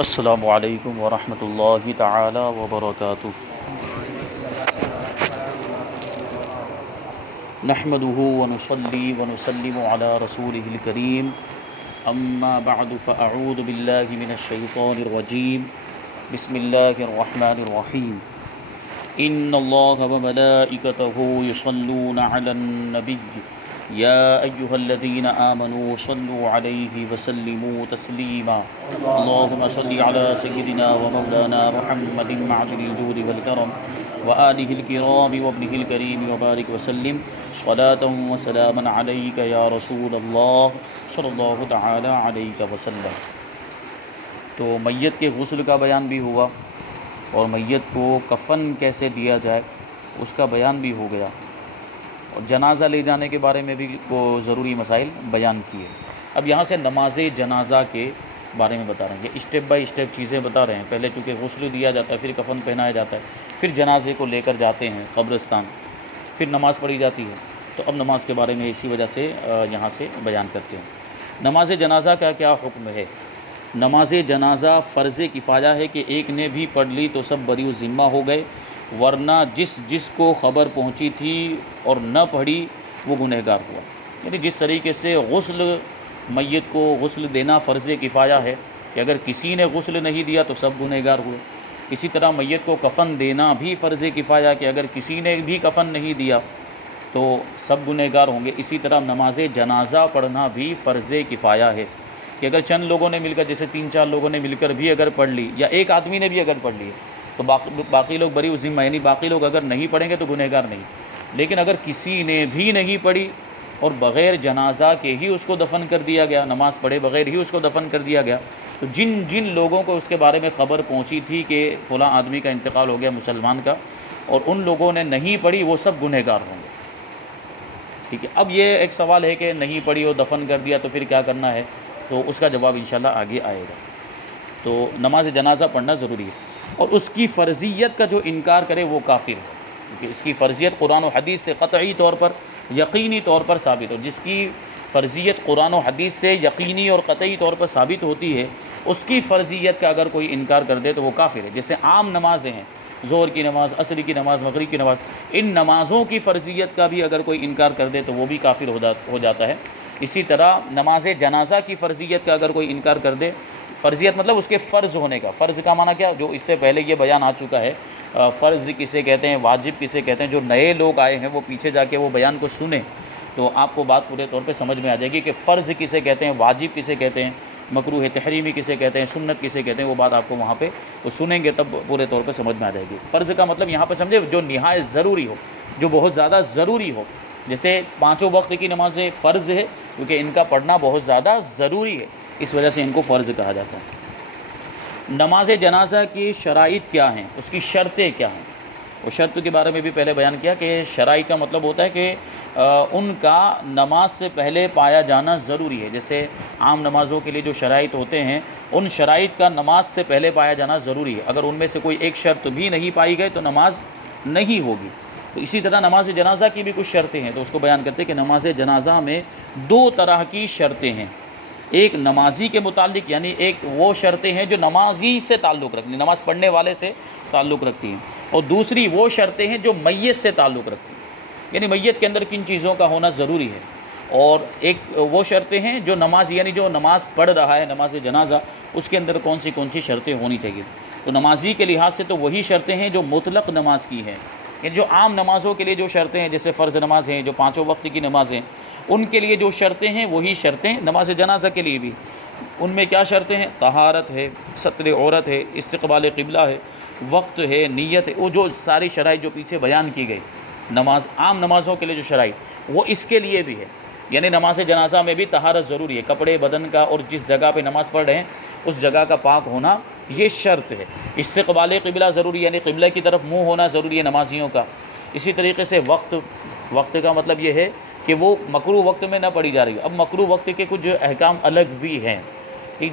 السلام علیکم ورحمۃ اللہ تعالی وبرکاتہ۔ نحمده ونصلي ونسلم على رسوله الكريم، اما بعد فاعوذ باللہ من الشیطان الرجیم، بسم اللہ الرحمن الرحیم۔ ان اللہ وملائکته یصلون علی النبی یا ایہا الذین آمنوا صلوا علیہ وسلموا تسلیما۔ اللہم صل علی سیدنا ومولانا محمد معدن الجود والکرم وآلہ الکرام وابنہ الکریم وبارک وسلم صلاۃ وسلاما علیک یا رسول اللہ صلی اللہ تعالی علیہ وسلم۔ تو میت کے غسل کا بیان بھی ہوا اور میت کو کفن کیسے دیا جائے اس کا بیان بھی ہو گیا، اور جنازہ لے جانے کے بارے میں بھی کو ضروری مسائل بیان کیے۔ اب یہاں سے نماز جنازہ کے بارے میں بتا رہے ہیں، یہ اسٹیپ بائی اسٹیپ چیزیں بتا رہے ہیں۔ پہلے چونکہ غسل دیا جاتا ہے، پھر کفن پہنایا جاتا ہے، پھر جنازے کو لے کر جاتے ہیں قبرستان، پھر نماز پڑھی جاتی ہے۔ تو اب نماز کے بارے میں اسی وجہ سے یہاں سے بیان کرتے ہیں۔ نماز جنازہ کا کیا حکم ہے؟ نماز جنازہ فرض کفایہ ہے کہ ایک نے بھی پڑھ لی تو سب بری و ذمہ ہو گئے، ورنہ جس کو خبر پہنچی تھی اور نہ پڑھی وہ گنہگار ہوا۔ یعنی جس طریقے سے غسل میت کو غسل دینا فرض کفایہ ہے کہ اگر کسی نے غسل نہیں دیا تو سب گنہگار ہوئے، اسی طرح میت کو کفن دینا بھی فرض کفایہ کہ اگر کسی نے بھی کفن نہیں دیا تو سب گنہگار ہوں گے۔ اسی طرح نماز جنازہ پڑھنا بھی فرض کفایہ ہے کہ اگر چند لوگوں نے مل کر، جیسے 3-4 لوگوں نے مل کر بھی اگر پڑھ لی، یا ایک آدمی نے بھی اگر پڑھ لی تو باقی لوگ بری و ذمہ، یعنی باقی لوگ اگر نہیں پڑھیں گے تو گنہگار نہیں۔ لیکن اگر کسی نے بھی نہیں پڑھی اور بغیر جنازہ کے ہی اس کو دفن کر دیا گیا، نماز پڑھے بغیر ہی اس کو دفن کر دیا گیا، تو جن لوگوں کو اس کے بارے میں خبر پہنچی تھی کہ فلاں آدمی کا انتقال ہو گیا مسلمان کا، اور ان لوگوں نے نہیں پڑھی، وہ سب گنہگار ہوں گے۔ ٹھیک ہے، اب یہ ایک سوال ہے کہ نہیں پڑھی اور دفن کر دیا تو پھر کیا کرنا ہے، تو اس کا جواب انشاءاللہ آگے آئے گا۔ تو نماز جنازہ پڑھنا ضروری ہے، اور اس کی فرضیت کا جو انکار کرے وہ کافر ہے، کیونکہ اس کی فرضیت قرآن و حدیث سے قطعی طور پر، یقینی طور پر ثابت ہو۔ جس کی فرضیت قرآن و حدیث سے یقینی اور قطعی طور پر ثابت ہوتی ہے، اس کی فرضیت کا اگر کوئی انکار کر دے تو وہ کافر ہے۔ جیسے عام نمازیں ہیں، ظہر کی نماز، عصر کی نماز، مغرب کی نماز، ان نمازوں کی فرضیت کا بھی اگر کوئی انکار کر دے تو وہ بھی کافر ہو جاتا ہے۔ اسی طرح نماز جنازہ کی فرضیت کا اگر کوئی انکار کر دے، فرضیت مطلب اس کے فرض ہونے کا، فرض کا معنی کیا، جو اس سے پہلے یہ بیان آ چکا ہے، فرض کسے کہتے ہیں، واجب کسے کہتے ہیں۔ جو نئے لوگ آئے ہیں وہ پیچھے جا کے وہ بیان کو سنیں تو آپ کو بات پورے طور پہ سمجھ میں آ جائے گی کہ فرض کسے کہتے ہیں، واجب کسے کہتے ہیں، مکروہ تحریمی کسے کہتے ہیں، سنت کسے کہتے ہیں، وہ بات آپ کو وہاں پہ وہ سنیں گے تب پورے طور پہ سمجھ میں آ جائے گی۔ فرض کا مطلب یہاں پہ سمجھے جو نہایت ضروری ہو، جو بہت زیادہ ضروری ہو، جیسے 5 وقت کی نمازیں فرض ہے کیونکہ ان کا پڑھنا بہت زیادہ ضروری ہے، اس وجہ سے ان کو فرض کہا جاتا ہے۔ نماز جنازہ کی شرائط کیا ہیں، اس کی شرطیں کیا ہیں؟ وہ شرط کے بارے میں بھی پہلے بیان کیا کہ شرائط کا مطلب ہوتا ہے کہ ان کا نماز سے پہلے پایا جانا ضروری ہے۔ جیسے عام نمازوں کے لیے جو شرائط ہوتے ہیں، ان شرائط کا نماز سے پہلے پایا جانا ضروری ہے۔ اگر ان میں سے کوئی ایک شرط بھی نہیں پائی گئی تو نماز نہیں ہوگی۔ تو اسی طرح نماز جنازہ کی بھی کچھ شرطیں ہیں، تو اس کو بیان کرتے ہیں کہ نماز جنازہ میں 2 طرح کی شرطیں ہیں۔ ایک نمازی کے متعلق، یعنی ایک وہ شرطیں ہیں جو نمازی سے تعلق رکھتی ہیں، نماز پڑھنے والے سے تعلق رکھتی ہیں، اور دوسری وہ شرطیں ہیں جو میت سے تعلق رکھتی ہیں، یعنی میت کے اندر کن چیزوں کا ہونا ضروری ہے۔ اور ایک وہ شرطیں ہیں جو نماز، یعنی جو نماز پڑھ رہا ہے نماز جنازہ، اس کے اندر کون سی شرطیں ہونی چاہیے۔ تو نمازی کے لحاظ سے تو وہی شرطیں ہیں جو مطلق نماز کی ہیں، یعنی جو عام نمازوں کے لیے جو شرطیں ہیں، جیسے فرض نماز ہیں، جو 5 وقت کی نمازیں، ان کے لیے جو شرطیں ہیں وہی شرطیں نماز جنازہ کے لیے بھی۔ ان میں کیا شرطیں ہیں؟ طہارت ہے، ستر عورت ہے، استقبال قبلہ ہے، وقت ہے، نیت ہے، وہ جو ساری شرائط جو پیچھے بیان کی گئی عام نمازوں کے لیے جو شرائط، وہ اس کے لیے بھی ہے۔ یعنی نماز جنازہ میں بھی طہارت ضروری ہے، کپڑے بدن کا، اور جس جگہ پہ نماز پڑھ رہے ہیں اس جگہ کا پاک ہونا یہ شرط ہے۔ استقبال قبلہ ضروری، یعنی قبلہ کی طرف منہ ہونا ضروری ہے نمازیوں کا۔ اسی طریقے سے وقت کا مطلب یہ ہے کہ وہ مکروہ وقت میں نہ پڑھی جا رہی ہے۔ اب مکروہ وقت کے کچھ احکام الگ بھی ہیں،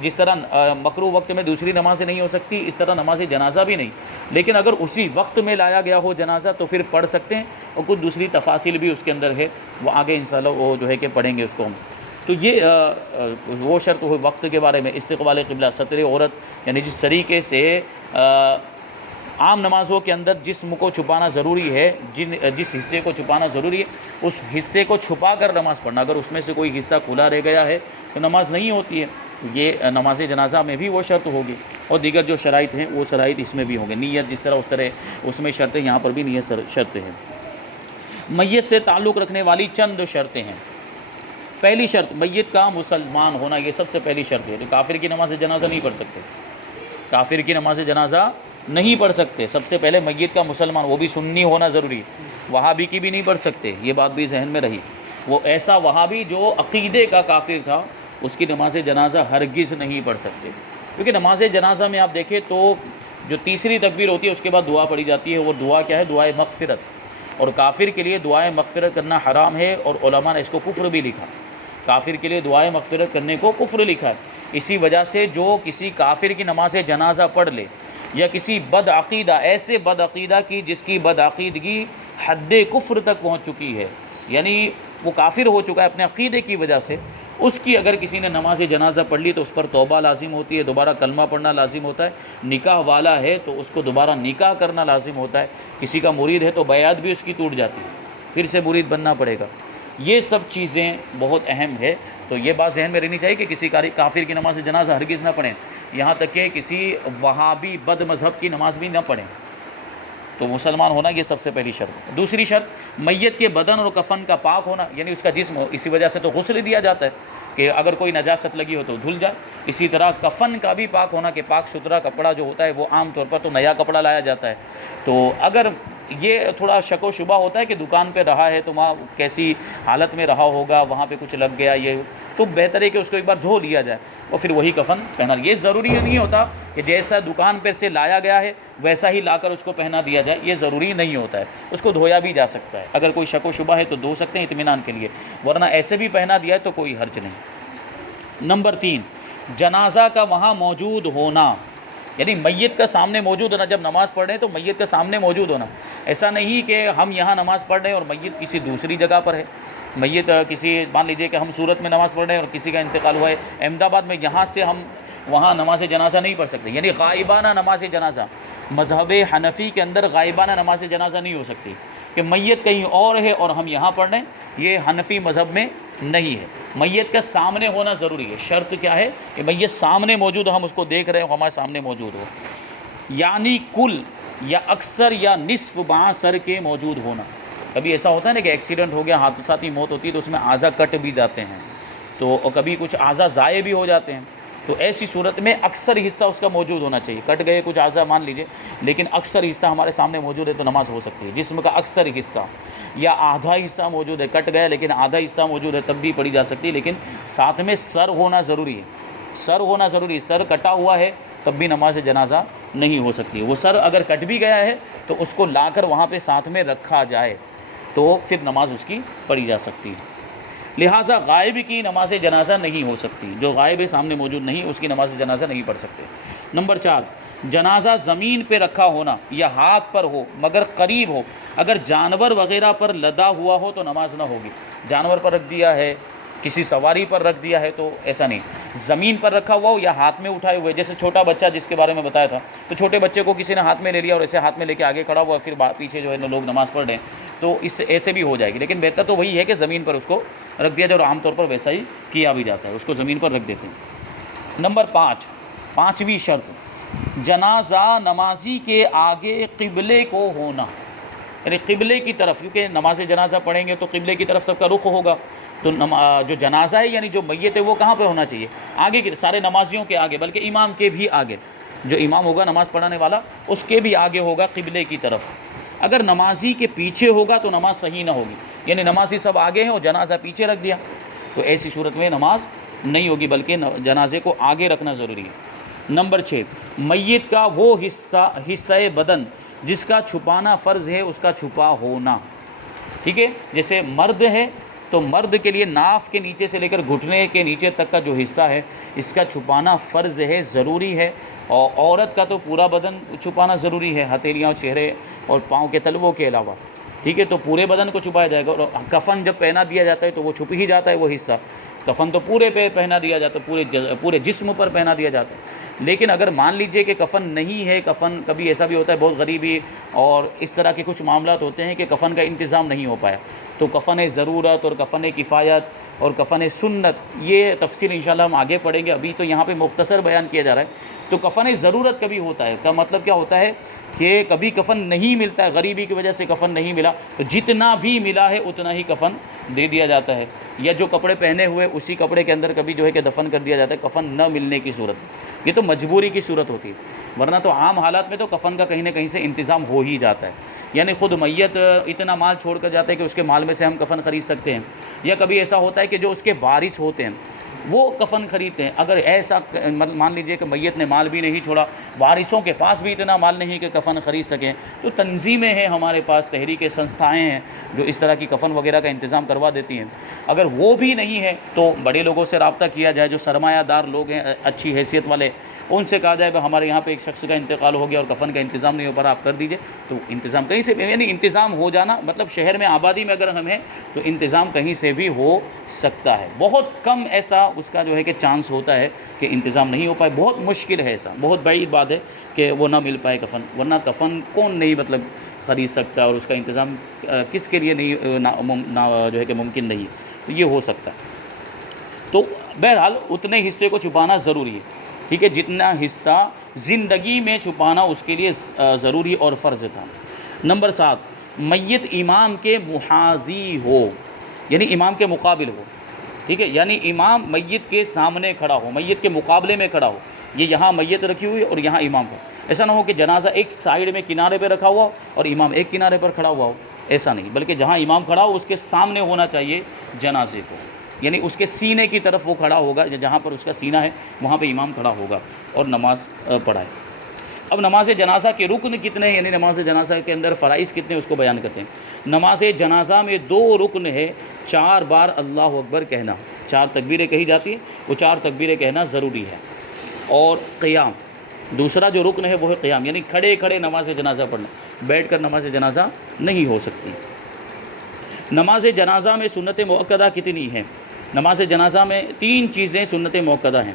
جس طرح مکروہ وقت میں دوسری نمازیں نہیں ہو سکتی، اس طرح نماز جنازہ بھی نہیں، لیکن اگر اسی وقت میں لایا گیا ہو جنازہ تو پھر پڑھ سکتے ہیں، اور کچھ دوسری تفاصیل بھی اس کے اندر ہے، وہ آگے انشاءاللہ وہ جو ہے کہ پڑھیں گے اس کو ہم۔ تو یہ وہ شرط ہوئی وقت کے بارے میں. استقبال قبلہ، ستر عورت یعنی جس طریقے سے عام نمازوں کے اندر جسم کو چھپانا ضروری ہے، جس حصے کو چھپانا ضروری ہے اس حصے کو چھپا کر نماز پڑھنا. اگر اس میں سے کوئی حصہ کھلا رہ گیا ہے تو نماز نہیں ہوتی ہے. یہ نماز جنازہ میں بھی وہ شرط ہوگی، اور دیگر جو شرائط ہیں وہ شرائط اس میں بھی ہوں گے. نیت جس طرح اس طرح اس میں شرطیں، یہاں پر بھی نیت شرطیں ہیں. میت سے تعلق رکھنے والی چند شرطیں ہیں. پہلی شرط میت کا مسلمان ہونا، یہ سب سے پہلی شرط ہے. تو کافر کی نماز جنازہ نہیں پڑھ سکتے، کافر کی نماز جنازہ نہیں پڑھ سکتے. سب سے پہلے میت کا مسلمان، وہ بھی سنی ہونا ضروری ہے. وہابی کی بھی نہیں پڑھ سکتے، یہ بات بھی ذہن میں رہی. وہ ایسا وہابی جو عقیدے کا کافر تھا، اس کی نماز جنازہ ہرگز نہیں پڑھ سکتے. کیونکہ نماز جنازہ میں آپ دیکھیں تو جو تیسری تکبیر ہوتی ہے اس کے بعد دعا پڑھی جاتی ہے. وہ دعا کیا ہے؟ دعائے مغفرت. اور کافر کے لیے دعائے مغفرت کرنا حرام ہے، اور علماء نے اس کو کفر بھی لکھا. کافر کے لیے دعائے مغفرت کرنے کو کفر لکھا ہے. اسی وجہ سے جو کسی کافر کی نماز جنازہ پڑھ لے، یا کسی بد عقیدہ، ایسے بد عقیدہ کی جس کی بد عقیدگی حد کفر تک پہنچ چکی ہے، یعنی وہ کافر ہو چکا ہے اپنے عقیدے کی وجہ سے، اس کی اگر کسی نے نماز جنازہ پڑھ لی تو اس پر توبہ لازم ہوتی ہے، دوبارہ کلمہ پڑھنا لازم ہوتا ہے. نکاح والا ہے تو اس کو دوبارہ نکاح کرنا لازم ہوتا ہے. کسی کا مرید ہے تو بیعت بھی اس کی ٹوٹ جاتی ہے، پھر سے مرید بننا پڑے گا. یہ سب چیزیں بہت اہم ہے. تو یہ بات ذہن میں رہنی چاہیے کہ کسی کافر کی نماز جنازہ ہرگز نہ پڑھیں، یہاں تک کہ کسی وہابی بد مذہب کی نماز بھی نہ پڑھیں. تو مسلمان ہونا یہ سب سے پہلی شرط ہے. دوسری شرط میت کے بدن اور کفن کا پاک ہونا، یعنی اس کا جسم ہو. اسی وجہ سے تو غسل دیا جاتا ہے کہ اگر کوئی نجاست لگی ہو تو دھل جائے. اسی طرح کفن کا بھی پاک ہونا، کہ پاک ستھرا کپڑا جو ہوتا ہے وہ عام طور پر تو نیا کپڑا لایا جاتا ہے. تو اگر یہ تھوڑا شک و شبہ ہوتا ہے کہ دکان پہ رہا ہے تو وہاں کیسی حالت میں رہا ہوگا، وہاں پہ کچھ لگ گیا، یہ تو بہتر ہے کہ اس کو ایک بار دھو لیا جائے اور پھر وہی کفن پہنا. یہ ضروری نہیں ہوتا کہ جیسا دکان پہ سے لایا گیا ہے ویسا ہی لا کر اس کو پہنا دیا جائے، یہ ضروری نہیں ہوتا ہے. اس کو دھویا بھی جا سکتا ہے. اگر کوئی شک و شبہ ہے تو دھو سکتے ہیں اطمینان کے لیے، ورنہ ایسے بھی پہنا دیا ہے تو کوئی حرج نہیں. نمبر 3، جنازہ کا وہاں موجود ہونا، یعنی میت کا سامنے موجود ہونا. جب نماز پڑھ رہے ہیں تو میت کا سامنے موجود ہونا. ایسا نہیں کہ ہم یہاں نماز پڑھ رہے ہیں اور میت کسی دوسری جگہ پر ہے. میت کسی، مان لیجئے کہ ہم سورت میں نماز پڑھ رہے ہیں اور کسی کا انتقال ہوا ہے احمد آباد میں، یہاں سے ہم وہاں نماز جنازہ نہیں پڑھ سکتے. یعنی غائبانہ نماز جنازہ، مذہب حنفی کے اندر غائبانہ نماز جنازہ نہیں ہو سکتی کہ میت کہیں اور ہے اور ہم یہاں پڑھ رہے ہیں. یہ حنفی مذہب میں نہیں ہے. میت کا سامنے ہونا ضروری ہے. شرط کیا ہے؟ کہ میت سامنے موجود ہو، ہم اس کو دیکھ رہے ہو، ہمارے سامنے موجود ہو. یعنی کل یا اکثر یا نصف باں سر کے موجود ہونا. کبھی ایسا ہوتا ہے نا کہ ایکسیڈنٹ ہو گیا، حادثاتی موت ہوتی ہے تو اس میں اعضاء کٹ بھی جاتے ہیں، تو کبھی کچھ اعضاء ضائع بھی ہو جاتے ہیں. تو ایسی صورت میں اکثر حصہ اس کا موجود ہونا چاہیے. کٹ گئے کچھ اعضاء مان لیجئے، لیکن اکثر حصہ ہمارے سامنے موجود ہے تو نماز ہو سکتی ہے. جسم کا اکثر حصہ یا آدھا حصہ موجود ہے، کٹ گیا لیکن آدھا حصہ موجود ہے، تب بھی پڑھی جا سکتی ہے. لیکن ساتھ میں سر ہونا ضروری ہے. سر ہونا ضروری ہے. سر کٹا ہوا ہے تب بھی نماز جنازہ نہیں ہو سکتی. وہ سر اگر کٹ بھی گیا ہے تو اس کو لا کر وہاں پہ ساتھ میں رکھا جائے تو پھر نماز اس کی پڑھی جا سکتی ہے. لہٰذا غائب کی نماز جنازہ نہیں ہو سکتی. جو غائب سامنے موجود نہیں اس کی نماز جنازہ نہیں پڑھ سکتے. نمبر 4، جنازہ زمین پہ رکھا ہونا یا ہاتھ پر ہو مگر قریب ہو. اگر جانور وغیرہ پر لدا ہوا ہو تو نماز نہ ہوگی. جانور پر رکھ دیا ہے، کسی سواری پر رکھ دیا ہے تو ایسا نہیں. زمین پر رکھا ہوا ہو یا ہاتھ میں اٹھائے ہوئے، جیسے چھوٹا بچہ جس کے بارے میں بتایا تھا، تو چھوٹے بچے کو کسی نے ہاتھ میں لے لیا اور ایسے ہاتھ میں لے کے آگے کھڑا ہوا، پھر پیچھے جو ہے لوگ نماز پڑھ رہے ہیں، تو اس ایسے بھی ہو جائے گی. لیکن بہتر تو وہی ہے کہ زمین پر اس کو رکھ دیا جائے، اور عام طور پر ویسا ہی کیا بھی جاتا ہے، اس کو زمین پر رکھ دیتے ہیں. نمبر 5، پانچویں شرط، جنازہ نمازی کے آگے قبلے کو ہونا. یعنی قبلے کی طرف، کیونکہ نماز جنازہ پڑھیں گے تو قبلے کی طرف سب کا رخ ہوگا. تو جو جنازہ ہے یعنی جو میت ہے وہ کہاں پہ ہونا چاہیے؟ آگے کی، سارے نمازیوں کے آگے، بلکہ امام کے بھی آگے. جو امام ہوگا نماز پڑھانے والا اس کے بھی آگے ہوگا قبلے کی طرف. اگر نمازی کے پیچھے ہوگا تو نماز صحیح نہ ہوگی. یعنی نمازی سب آگے ہیں اور جنازہ پیچھے رکھ دیا تو ایسی صورت میں نماز نہیں ہوگی، بلکہ جنازے کو آگے رکھنا ضروری ہے. نمبر 6، میت کا وہ حصہ بدن جس کا چھپانا فرض ہے اس کا چھپا ہونا. ٹھیک ہے، جیسے مرد ہے تو مرد کے لیے ناف کے نیچے سے لے کر گھٹنے کے نیچے تک کا جو حصہ ہے اس کا چھپانا فرض ہے، ضروری ہے. اور عورت کا تو پورا بدن چھپانا ضروری ہے، ہتھیلیاں، چہرے اور پاؤں کے تلووں کے علاوہ. ٹھیک ہے، تو پورے بدن کو چھپایا جائے گا. اور کفن جب پہنا دیا جاتا ہے تو وہ چھپ ہی جاتا ہے وہ حصہ. کفن تو پورے پہ پہنا دیا جاتا ہے، پورے جسم پر پہنا دیا جاتا ہے۔ لیکن اگر مان لیجئے کہ کفن نہیں ہے، کفن کبھی ایسا بھی ہوتا ہے بہت غریبی اور اس طرح کے کچھ معاملات ہوتے ہیں کہ کفن کا انتظام نہیں ہو پایا، تو کفن ضرورت اور کفن کفایت اور کفن سنت، یہ تفصیل انشاءاللہ ہم آگے پڑھیں گے، ابھی تو یہاں پہ مختصر بیان کیا جا رہا ہے۔ تو کفن ضرورت کبھی ہوتا ہے، کا مطلب کیا ہوتا ہے کہ کبھی کفن نہیں ملتا ہے، غریبی کی وجہ سے کفن نہیں ملا، تو جتنا بھی ملا ہے اتنا ہی کفن دے دیا جاتا ہے، یا جو کپڑے پہنے ہوئے اسی کپڑے کے اندر کبھی جو ہے کہ دفن کر دیا جاتا ہے کفن نہ ملنے کی صورت۔ یہ تو مجبوری کی صورت ہوتی ہے، ورنہ تو عام حالات میں تو کفن کا کہیں نہ کہیں سے انتظام ہو ہی جاتا ہے، یعنی خود میت اتنا مال چھوڑ کر جاتا ہے کہ اس کے مال میں سے ہم کفن خرید سکتے ہیں، یا کبھی ایسا ہوتا ہے کہ جو اس کے وارث ہوتے ہیں وہ کفن خریدتے ہیں۔ اگر ایسا مان لیجئے کہ میت نے مال بھی نہیں چھوڑا، وارثوں کے پاس بھی اتنا مال نہیں کہ کفن خرید سکیں، تو تنظیمیں ہیں ہمارے پاس، تحریک سنستھائیں ہیں جو اس طرح کی کفن وغیرہ کا انتظام کروا دیتی ہیں۔ اگر وہ بھی نہیں ہے تو بڑے لوگوں سے رابطہ کیا جائے، جو سرمایہ دار لوگ ہیں اچھی حیثیت والے، ان سے کہا جائے کہ ہمارے یہاں پہ ایک شخص کا انتقال ہو گیا اور کفن کا انتظام نہیں ہو پا رہا، آپ کر دیجئے، تو انتظام کہیں سے، یعنی انتظام ہو جانا مطلب شہر میں آبادی میں اگر ہم ہیں تو انتظام کہیں سے بھی ہو سکتا ہے۔ بہت کم ایسا اس کا جو ہے کہ چانس ہوتا ہے کہ انتظام نہیں ہو پائے، بہت مشکل ہے، ایسا بہت بعید بات ہے کہ وہ نہ مل پائے کفن، ورنہ کفن کون نہیں مطلب خرید سکتا اور اس کا انتظام کس کے لیے نہیں جو ہے کہ ممکن نہیں، تو یہ ہو سکتا ہے۔ تو بہرحال اتنے حصے کو چھپانا ضروری ہے، ٹھیک ہے، جتنا حصہ زندگی میں چھپانا اس کے لیے ضروری اور فرض تھا۔ نمبر 7، میت امام کے محاذی ہو، یعنی امام کے مقابل ہو، ٹھیک ہے، یعنی امام میت کے سامنے کھڑا ہو، میت کے مقابلے میں کھڑا ہو، یہ یہاں میت رکھی ہوئی اور یہاں امام ہو، ایسا نہ ہو کہ جنازہ ایک سائیڈ میں کنارے پہ رکھا ہوا اور امام ایک کنارے پر کھڑا ہوا ہو، ایسا نہیں، بلکہ جہاں امام کھڑا ہو اس کے سامنے ہونا چاہیے جنازے کو، یعنی اس کے سینے کی طرف وہ کھڑا ہوگا، جہاں پر اس کا سینہ ہے وہاں پہ امام کھڑا ہوگا اور نماز پڑھائے۔ اب نماز جنازہ کے رکن کتنے ہیں، یعنی نماز جنازہ کے اندر فرائض کتنے ہیں اس کو بیان کرتے ہیں۔ نماز جنازہ میں 2 رکن ہے، 4 بار اللہ اکبر کہنا، 4 تکبیریں کہی جاتی ہیں، وہ 4 تکبیریں کہنا ضروری ہے، اور قیام، دوسرا جو رکن ہے وہ ہے قیام، یعنی کھڑے کھڑے نماز جنازہ پڑھنا، بیٹھ کر نماز جنازہ نہیں ہو سکتی۔ نماز جنازہ میں سنت مؤکدہ کتنی ہیں؟ نماز جنازہ میں 3 چیزیں سنت مؤکدہ ہیں۔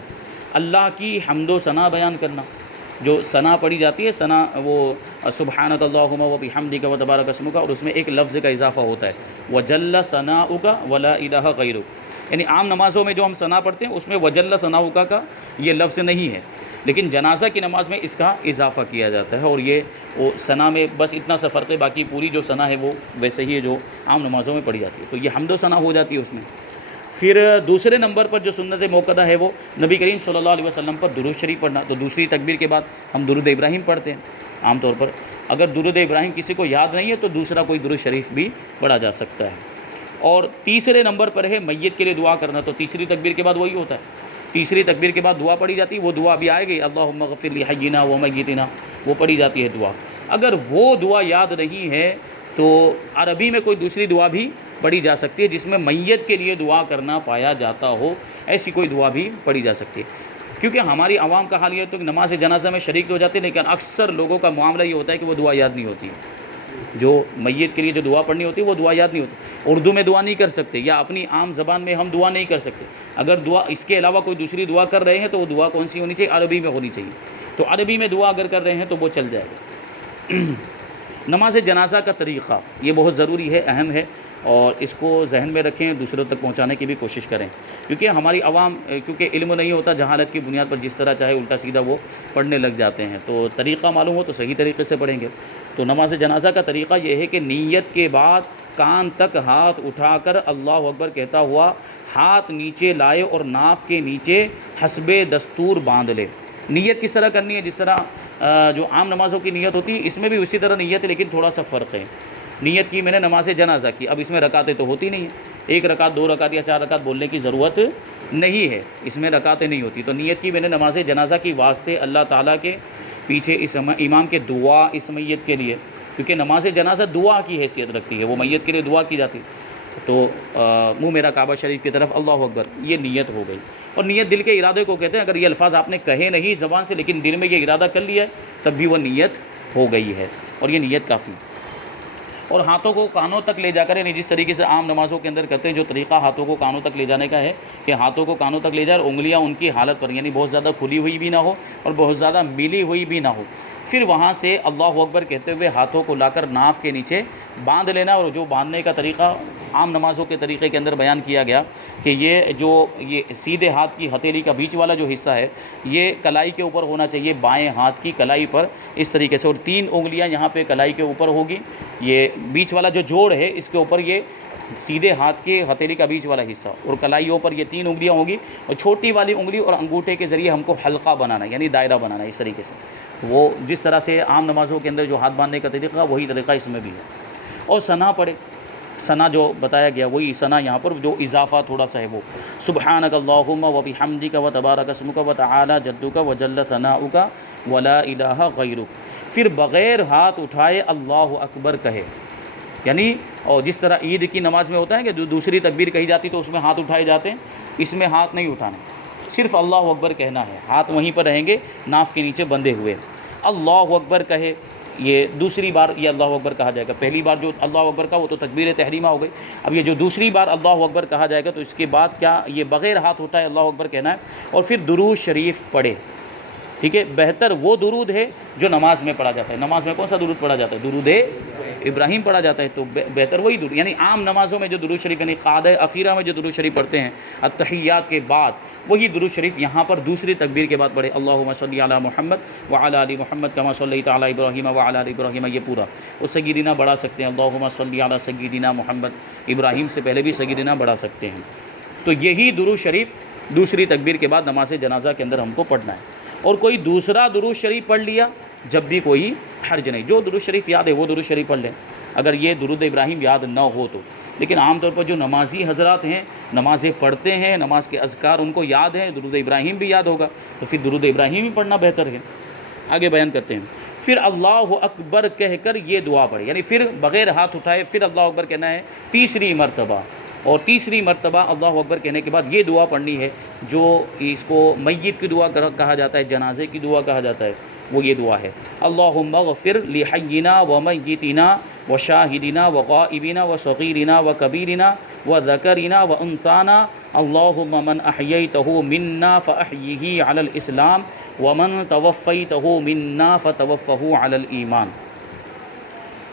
اللہ کی حمد و ثنا بیان کرنا، جو ثنا پڑھی جاتی ہے، ثنا وہ سبحانک اللہم و بحمدک و تبارک اسمک، اور اس میں ایک لفظ کا اضافہ ہوتا ہے، وجل ثناؤک ولا الہ غیرک، یعنی عام نمازوں میں جو ہم ثنا پڑھتے ہیں اس میں وجل ثناؤک کا یہ لفظ نہیں ہے، لیکن جنازہ کی نماز میں اس کا اضافہ کیا جاتا ہے، اور یہ وہ ثنا میں بس اتنا سا فرق ہے، باقی پوری جو ثنا ہے وہ ویسے ہی ہے جو عام نمازوں میں پڑھی جاتی ہے، تو یہ حمد و ثنا ہو جاتی ہے اس میں۔ پھر دوسرے نمبر پر جو سنت مؤکدہ ہے وہ نبی کریم صلی اللہ علیہ وسلم پر درود شریف پڑھنا، تو دوسری تکبیر کے بعد ہم درود ابراہیم پڑھتے ہیں عام طور پر، اگر درود ابراہیم کسی کو یاد نہیں ہے تو دوسرا کوئی درود شریف بھی پڑھا جا سکتا ہے۔ اور تیسرے نمبر پر ہے میت کے لیے دعا کرنا، تو تیسری تکبیر کے بعد وہی ہوتا ہے، تیسری تکبیر کے بعد دعا پڑھی جاتی ہے، وہ دعا بھی آئے گی، اللہم اغفر لحینا و میتنا، وہ پڑھی جاتی ہے دعا۔ اگر وہ دعا یاد نہیں ہے تو عربی میں کوئی دوسری دعا بھی پڑھی جا سکتی ہے جس میں میت کے لیے دعا کرنا پایا جاتا ہو، ایسی کوئی دعا بھی پڑھی جا سکتی ہے۔ کیونکہ ہماری عوام کا حال یہ تو کہ نماز جنازہ میں شریک ہو جاتے ہیں، لیکن اکثر لوگوں کا معاملہ یہ ہوتا ہے کہ وہ دعا یاد نہیں ہوتی، جو میت کے لیے جو دعا پڑھنی ہوتی ہے وہ دعا یاد نہیں ہوتی، اردو میں دعا نہیں کر سکتے، یا اپنی عام زبان میں ہم دعا نہیں کر سکتے، اگر دعا اس کے علاوہ کوئی دوسری دعا کر رہے ہیں تو وہ دعا کون سی ہونی چاہیے؟ عربی میں ہونی چاہیے، تو عربی میں دعا اگر کر رہے ہیں تو وہ چل جائے گا۔ نماز جنازہ کا طریقہ یہ بہت ضروری ہے، اہم ہے، اور اس کو ذہن میں رکھیں، دوسروں تک پہنچانے کی بھی کوشش کریں، کیونکہ ہماری عوام کیونکہ علم نہیں ہوتا، جہالت کی بنیاد پر جس طرح چاہے الٹا سیدھا وہ پڑھنے لگ جاتے ہیں، تو طریقہ معلوم ہو تو صحیح طریقے سے پڑھیں گے۔ تو نماز جنازہ کا طریقہ یہ ہے کہ نیت کے بعد کان تک ہاتھ اٹھا کر اللہ اکبر کہتا ہوا ہاتھ نیچے لائے اور ناف کے نیچے حسب دستور باندھ لے۔ نیت کس طرح کرنی ہے؟ جس طرح جو عام نمازوں کی نیت ہوتی ہے اس میں بھی اسی طرح نیت ہے، لیکن تھوڑا سا فرق ہے۔ نیت کی میں نے نماز جنازہ کی، اب اس میں رکعتیں تو ہوتی نہیں ہیں، 1 رکعت 2 رکعت یا 4 رکعت بولنے کی ضرورت نہیں ہے، اس میں رکعتیں نہیں ہوتی، تو نیت کی میں نے نماز جنازہ کی واسطے اللہ تعالیٰ کے پیچھے اس امام کے دعا اس میت کے لیے، کیونکہ نماز جنازہ دعا کی حیثیت رکھتی ہے، وہ میت کے لیے دعا کی جاتی ہے، تو منہ میرا کعبہ شریف کی طرف اللہ اکبر، یہ نیت ہو گئی۔ اور نیت دل کے ارادے کو کہتے ہیں، اگر یہ الفاظ آپ نے کہے نہیں زبان سے لیکن دل میں یہ ارادہ کر لیا ہے تب بھی وہ نیت ہو گئی ہے، اور یہ نیت کافی۔ اور ہاتھوں کو کانوں تک لے جا کر، یعنی جس طریقے سے عام نمازوں کے اندر کرتے ہیں، جو طریقہ ہاتھوں کو کانوں تک لے جانے کا ہے کہ ہاتھوں کو کانوں تک لے جائے اور انگلیاں ان کی حالت پر، یعنی بہت زیادہ کھلی ہوئی بھی نہ ہو اور بہت زیادہ ملی ہوئی بھی نہ ہو، پھر وہاں سے اللہ اکبر کہتے ہوئے ہاتھوں کو لا کر ناف کے نیچے باندھ لینا۔ اور جو باندھنے کا طریقہ عام نمازوں کے طریقے کے اندر بیان کیا گیا کہ یہ سیدھے ہاتھ کی ہتھیلی کا بیچ والا جو حصہ ہے یہ کلائی کے اوپر ہونا چاہیے، بائیں ہاتھ کی کلائی پر اس طریقے سے، اور 3 انگلیاں یہاں پہ کلائی کے اوپر ہوگی، یہ بیچ والا جو جوڑ ہے اس کے اوپر یہ سیدھے ہاتھ کے ہتھیلی کا بیچ والا حصہ، اور کلائیوں پر یہ 3 انگلیاں ہوں گی، اور چھوٹی والی انگلی اور انگوٹھے کے ذریعے ہم کو حلقہ بنانا ہے، یعنی دائرہ بنانا ہے اس طریقے سے۔ وہ جس طرح سے عام نمازوں کے اندر جو ہاتھ باندھنے کا طریقہ وہی طریقہ اس میں بھی ہے۔ اور ثنا پڑھے، ثنا جو بتایا گیا وہی ثنا یہاں پر جو اضافہ تھوڑا سا ہے وہ سبحانک اللہم و بحمدک و تبارک اسمک و تعالی جدک و جل ثناؤک ولا الہ غیرک، پھر بغیر ہاتھ اٹھائے اللہ اکبر کہے، یعنی اور جس طرح عید کی نماز میں ہوتا ہے کہ دوسری تکبیر کہی جاتی تو اس میں ہاتھ اٹھائے جاتے ہیں، اس میں ہاتھ نہیں اٹھانا، صرف اللہ اکبر کہنا ہے، ہاتھ وہیں پر رہیں گے ناف کے نیچے بندھے ہوئے۔ اللہ اکبر کہے، یہ دوسری بار یہ اللہ اکبر کہا جائے گا، پہلی بار جو اللہ اکبر کا وہ تو تکبیر تحریمہ ہو گئی، اب یہ جو دوسری بار اللہ اکبر کہا جائے گا تو اس کے بعد کیا یہ بغیر ہاتھ اٹھائے اللہ اکبر کہنا ہے، اور پھر درود شریف پڑھے، ٹھیک ہے۔ بہتر وہ درود ہے جو نماز میں پڑھا جاتا ہے، نماز میں کون سا درود پڑھا جاتا ہے؟ درود ابراہیم پڑھا جاتا ہے، تو بہتر وہی درود، یعنی عام نمازوں میں جو درود شریف یعنی قعدہ اخیرہ میں جو درود شریف پڑھتے ہیں التحیات کے بعد، وہی درود شریف یہاں پر دوسری تکبیر کے بعد پڑھے، اللہم صلی علی محمد وعلی آل محمد کما صلیت علی ابراہیم وعلی آل ابراہیم، یہ پورا، اور سیدنا بڑھا سکتے ہیں، اللہم صلی علی سیدنا محمد، ابراہیم سے پہلے بھی سیدنا بڑھا سکتے ہیں۔ تو یہی درود شریف دوسری تکبیر کے بعد نماز جنازہ کے اندر ہم کو پڑھنا ہے، اور کوئی دوسرا درود شریف پڑھ لیا جب بھی کوئی حرج نہیں، جو درود شریف یاد ہے وہ درود شریف پڑھ لیں اگر یہ درود ابراہیم یاد نہ ہو تو، لیکن عام طور پر جو نمازی حضرات ہیں نمازیں پڑھتے ہیں، نماز کے اذکار ان کو یاد ہیں، درود ابراہیم بھی یاد ہوگا، تو پھر درود ابراہیم ہی پڑھنا بہتر ہے۔ آگے بیان کرتے ہیں، پھر اللہ اکبر کہہ کر یہ دعا پڑھے، یعنی پھر بغیر ہاتھ اٹھائے پھر اللہ اکبر کہنا ہے تیسری مرتبہ، اور تیسری مرتبہ اللہ اکبر کہنے کے بعد یہ دعا پڑھنی ہے جو اس کو میت کی دعا کہا جاتا ہے، جنازے کی دعا کہا جاتا ہے، وہ یہ دعا ہے، اللہم اغفر لحینا و میتنا و شاہدنا و غائبنا و صغیرنا و کبیرنا و ذکرنا و انثانا، اللہم من احییتہ منا فاحیہ علی الاسلام ومن توفیتہ منا فتوفہ علی الایمان۔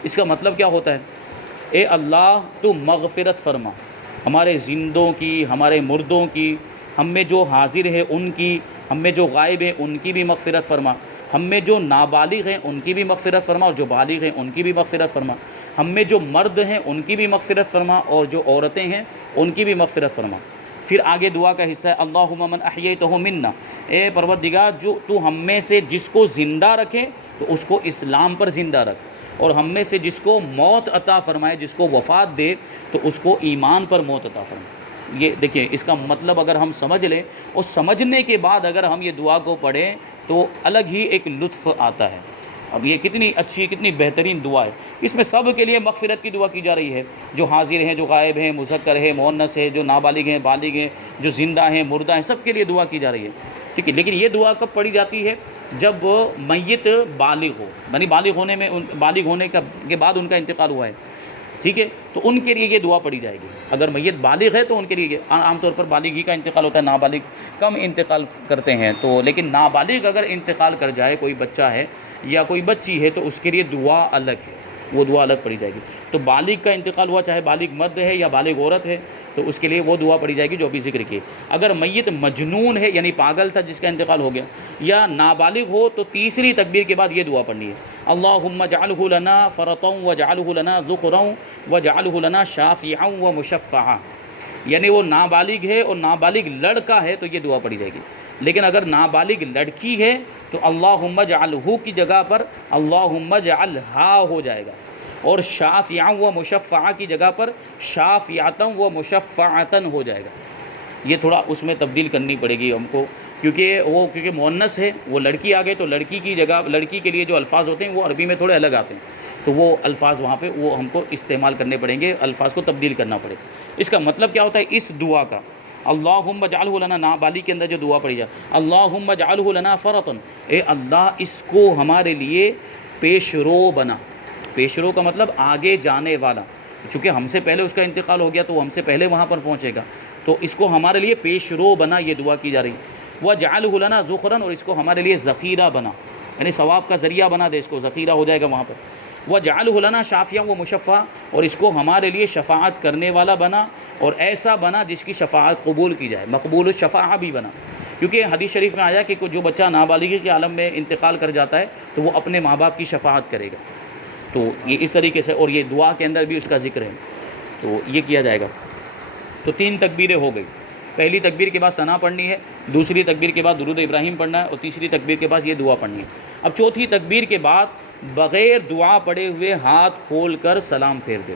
اس کا مطلب کیا ہوتا ہے؟ اے اللہ تو مغفرت فرما ہمارے زندوں کی، ہمارے مردوں کی، ہم میں جو حاضر ہے ان کی، ہم میں جو غائب ہیں ان کی بھی مغفرت فرما، ہم میں جو نابالغ ہیں ان کی بھی مغفرت فرما، اور جو بالغ ہیں ان کی بھی مغفرت فرما، ہم میں جو مرد ہیں ان کی بھی مغفرت فرما، اور جو عورتیں ہیں ان کی بھی مغفرت فرما۔ پھر آگے دعا کا حصہ ہے اللہم من احییتہ منا، اے پروردگار جو تو ہم میں سے جس کو زندہ رکھے تو اس کو اسلام پر زندہ رکھ، اور ہم میں سے جس کو موت عطا فرمائے، جس کو وفات دے تو اس کو ایمان پر موت عطا فرمائے۔ یہ دیکھیں اس کا مطلب اگر ہم سمجھ لیں، اور سمجھنے کے بعد اگر ہم یہ دعا کو پڑھیں تو الگ ہی ایک لطف آتا ہے۔ اب یہ کتنی اچھی کتنی بہترین دعا ہے، اس میں سب کے لیے مغفرت کی دعا کی جا رہی ہے، جو حاضر ہیں، جو غائب ہیں، مذکر ہے، مؤنث ہے، جو نابالغ ہیں، بالغ ہیں، جو زندہ ہیں، مردہ ہیں، سب کے لیے دعا کی جا رہی ہے، ٹھیک ہے۔ لیکن یہ دعا کب پڑھی جاتی ہے؟ جب میت بالغ ہو، یعنی بالغ ہونے کے بعد ان کا انتقال ہوا ہے، ٹھیک ہے، تو ان کے لیے یہ دعا پڑھی جائے گی۔ اگر میت بالغ ہے تو ان کے لیے عام طور پر بالغ ہی کا انتقال ہوتا ہے، نابالغ کم انتقال کرتے ہیں، تو لیکن نابالغ اگر انتقال کر جائے، کوئی بچہ ہے یا کوئی بچی ہے تو اس کے لیے دعا الگ ہے، وہ دعا الگ پڑھی جائے گی۔ تو بالغ کا انتقال ہوا، چاہے بالغ مرد ہے یا بالغ عورت ہے، تو اس کے لیے وہ دعا پڑھی جائے گی جو ابھی ذکر کی۔ اگر میت مجنون ہے یعنی پاگل تھا جس کا انتقال ہو گیا، یا نابالغ ہو تو تیسری تکبیر کے بعد یہ دعا پڑھنی ہے، اللہم اجعلہ لنا فرطا واجعلہ لنا ذخرا واجعلہ لنا شافعا ومشفعا، یعنی وہ نابالغ ہے اور نابالغ لڑکا ہے تو یہ دعا پڑھی جائے گی، لیکن اگر نابالغ لڑکی ہے تو اللہم اجعلہ کی جگہ پر اللہم اجعلہا ہو جائے گا، اور شافعا و مشفعا کی جگہ پر شافعتا و مشفعتا ہو جائے گا۔ یہ تھوڑا اس میں تبدیل کرنی پڑے گی ہم کو، کیونکہ مؤنث ہے، وہ لڑکی آ گئے تو لڑکی کی جگہ لڑکی کے لیے جو الفاظ ہوتے ہیں وہ عربی میں تھوڑے الگ آتے ہیں، تو وہ الفاظ وہاں پہ وہ ہم کو استعمال کرنے پڑیں گے، الفاظ کو تبدیل کرنا پڑے گا۔ اس کا مطلب کیا ہوتا ہے اس دعا کا؟ اللہم اجعلہ لنا، نابالغ کے اندر جو دعا پڑھی جائے، اللہم اجعلہ لنا فرطا، اے اللہ اس کو ہمارے لیے پیش رو بنا، پیش رو کا مطلب آگے جانے والا، چونکہ ہم سے پہلے اس کا انتقال ہو گیا تو وہ ہم سے پہلے وہاں پر پہنچے گا، تو اس کو ہمارے لیے پیش رو بنا، یہ دعا کی جا رہی۔ وَاجْعَلْهُ لَنَا ذُخْرًا، اور اس کو ہمارے لیے ذخیرہ بنا، یعنی ثواب کا ذریعہ بنا دے، اس کو ذخیرہ ہو جائے گا وہاں پر۔ وَاجْعَلْهُ لَنَا شَافِعًا وَمُشَفَّعًا، اور اس کو ہمارے لیے شفاعت کرنے والا بنا، اور ایسا بنا جس کی شفاعت قبول کی جائے، مقبول الشفاعہ بھی بنا، کیونکہ حدیث شریف میں آیا کہ جو بچہ نابالغی کے عالم میں انتقال کر جاتا ہے تو وہ اپنے ماں باپ کی شفاعت کرے گا، تو یہ اس طریقے سے، اور یہ دعا کے اندر بھی اس کا ذکر ہے، تو یہ کیا جائے گا۔ تو 3 تکبیریں ہو گئی، پہلی تکبیر کے بعد ثنا پڑھنی ہے، دوسری تکبیر کے بعد درود ابراہیم پڑھنا ہے، اور تیسری تکبیر کے بعد یہ دعا پڑھنی ہے۔ اب چوتھی تکبیر کے بعد بغیر دعا پڑھے ہوئے ہاتھ کھول کر سلام پھیر دے،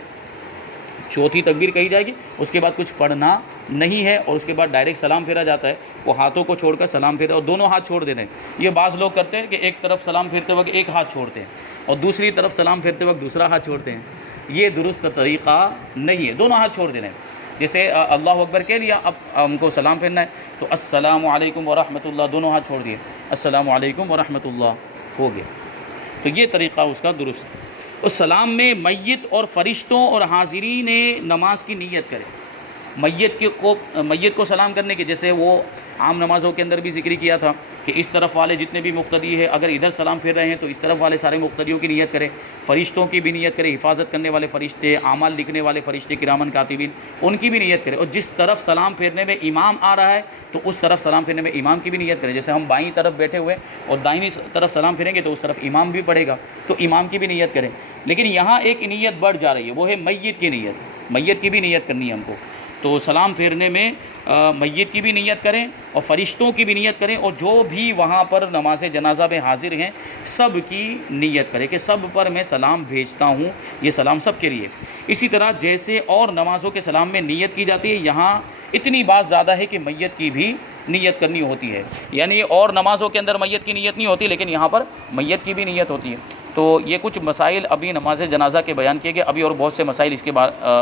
چوتھی تکبیر کہی جائے گی، اس کے بعد کچھ پڑھنا نہیں ہے، اور اس کے بعد ڈائریکٹ سلام پھیرا جاتا ہے، وہ ہاتھوں کو چھوڑ کر سلام پھیرا، اور دونوں ہاتھ چھوڑ دینے ہیں۔ یہ بعض لوگ کرتے ہیں کہ ایک طرف سلام پھیرتے وقت ایک ہاتھ چھوڑتے ہیں، اور دوسری طرف سلام پھیرتے وقت دوسرا ہاتھ چھوڑتے ہیں، یہ درست طریقہ نہیں ہے، دونوں ہاتھ چھوڑ دینے ہیں۔ جیسے اللہ اکبر کہہ لیا، اب ہم کو سلام پھیرنا ہے تو السلام علیکم ورحمۃ اللہ، دونوں ہاتھ چھوڑ دیے، السلام علیکم ورحمۃ اللہ ہو گیا، تو یہ طریقہ اس کا درست ہے۔ اس سلام میں میت اور فرشتوں اور حاضرین نماز کی نیت کرے، میت کو سلام کرنے کے، جیسے وہ عام نمازوں کے اندر بھی ذکر کیا تھا کہ اس طرف والے جتنے بھی مقتدی ہیں اگر ادھر سلام پھیر رہے ہیں تو اس طرف والے سارے مقتدیوں کی نیت کرے، فرشتوں کی بھی نیت کرے، حفاظت کرنے والے فرشتے، اعمال لکھنے والے فرشتے کرامن کاتبین، ان کی بھی نیت کرے، اور جس طرف سلام پھیرنے میں امام آ رہا ہے تو اس طرف سلام پھیرنے میں امام کی بھی نیت کرے، جیسے ہم بائیں طرف بیٹھے ہوئے اور دائنی طرف سلام پھیریں گے تو اس طرف امام بھی پڑھے گا تو امام کی بھی نیت کریں، لیکن یہاں ایک نیت بڑھ جا رہی ہے، وہ ہے میت کی نیت، میت کی بھی نیت کرنی ہے ہم کو، تو سلام پھیرنے میں میت کی بھی نیت کریں اور فرشتوں کی بھی نیت کریں، اور جو بھی وہاں پر نماز جنازہ میں حاضر ہیں سب کی نیت کریں کہ سب پر میں سلام بھیجتا ہوں، یہ سلام سب کے لیے۔ اسی طرح جیسے اور نمازوں کے سلام میں نیت کی جاتی ہے، یہاں اتنی بات زیادہ ہے کہ میت کی بھی نیت کرنی ہوتی ہے، یعنی اور نمازوں کے اندر میت کی نیت نہیں ہوتی لیکن یہاں پر میت کی بھی نیت ہوتی ہے۔ تو یہ کچھ مسائل ابھی نماز جنازہ کے بیان کیے گئے، ابھی اور بہت سے مسائل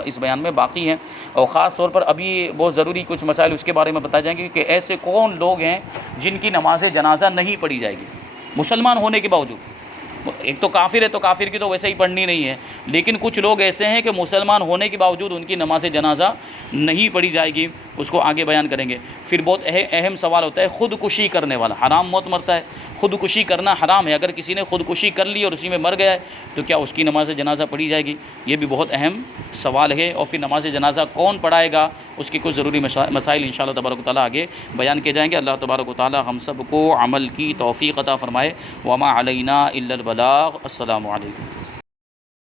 اس بیان میں باقی ہیں، اور خاص طور پر ابھی بہت ضروری کچھ مسائل اس کے بارے میں بتائے جائیں گے کہ ایسے کون لوگ ہیں جن کی نماز جنازہ نہیں پڑھی جائے گی مسلمان ہونے کے باوجود۔ ایک تو کافر ہے تو کافر کی تو ویسے ہی پڑھنی نہیں ہے، لیکن کچھ لوگ ایسے ہیں کہ مسلمان ہونے کے باوجود ان کی نماز جنازہ نہیں پڑھی جائے گی، اس کو آگے بیان کریں گے۔ پھر بہت اہم سوال ہوتا ہے خودکشی کرنے والا، حرام موت مرتا ہے، خودکشی کرنا حرام ہے، اگر کسی نے خودکشی کر لی اور اسی میں مر گیا ہے تو کیا اس کی نماز جنازہ پڑھی جائے گی؟ یہ بھی بہت اہم سوال ہے، اور پھر نماز جنازہ کون پڑھائے گا اس کی کچھ ضروری مسائل انشاءاللہ تبارک و تعالیٰ آگے بیان کیے جائیں گے۔ اللہ تبارک و تعالیٰ ہم سب کو عمل کی توفیق عطا فرمائے۔ وما علینا الا البلاغ۔ السلام علیکم۔